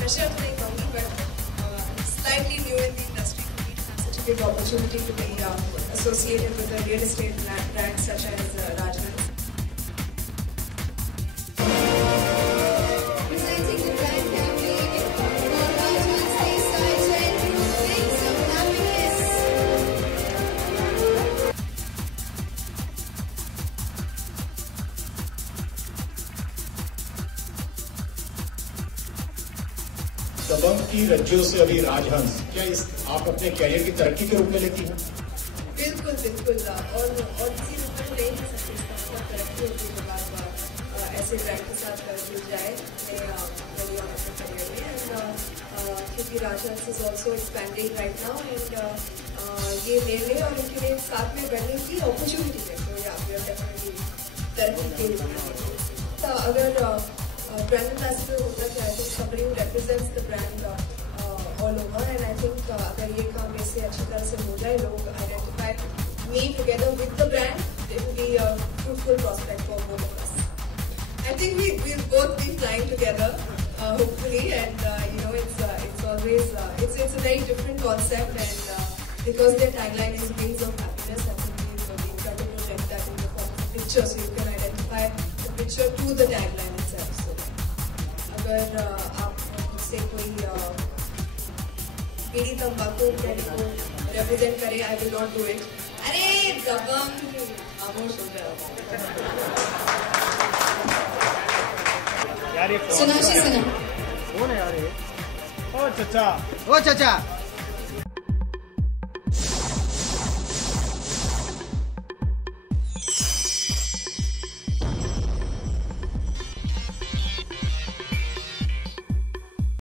pressure to नहीं कहूँगी, but slightly new in the industry. Such a big opportunity to be associated with a real estate brand such as Rajhans. Presenting the brand campaign for Rajhans Dayside Trend, Wings of Happiness. दबंग की रज्जों से अभी राजहंस, क्या इस आप अपने कैरियर की तरक्की के रूप में लेती हैं? बिल्कुल बिल्कुल और किसी रूप में ले नहीं सकते इसका मतलब तरक्की होती है बार ऐसे ब्रांड के साथ जुड़ जाए मेरे करियर में एंड क्योंकि Rajhans is also expanding right now and ये मेरे लिए और इनके लिए साथ में बढ़ने की अपॉर्चुनिटी है तो या फिर डेफिनेटली तरक्की के लिए अगर brand ambassador होता क्या है तो somebody who represents the brand all over and I think अगर ये काम इससे अच्छी तरह से हो जाए लोग identify me together with the brand it will be a fruitful prospect for both of us. I think we'll both be flying together hopefully and you know it's always it's a very different concept and because their tagline is Wings of Happiness I think we try to project that in the form of a picture so you can identify the picture to the tagline itself. So अगर आप मुझसे कोई बीड़ी तंबाकू ब्रांड को रिप्रेजेंट करे I will not do it. अरे दबंग खामोश हो जाओ. सोनाक्षी सिन्हा. कौन है यार ये? ओ चाचा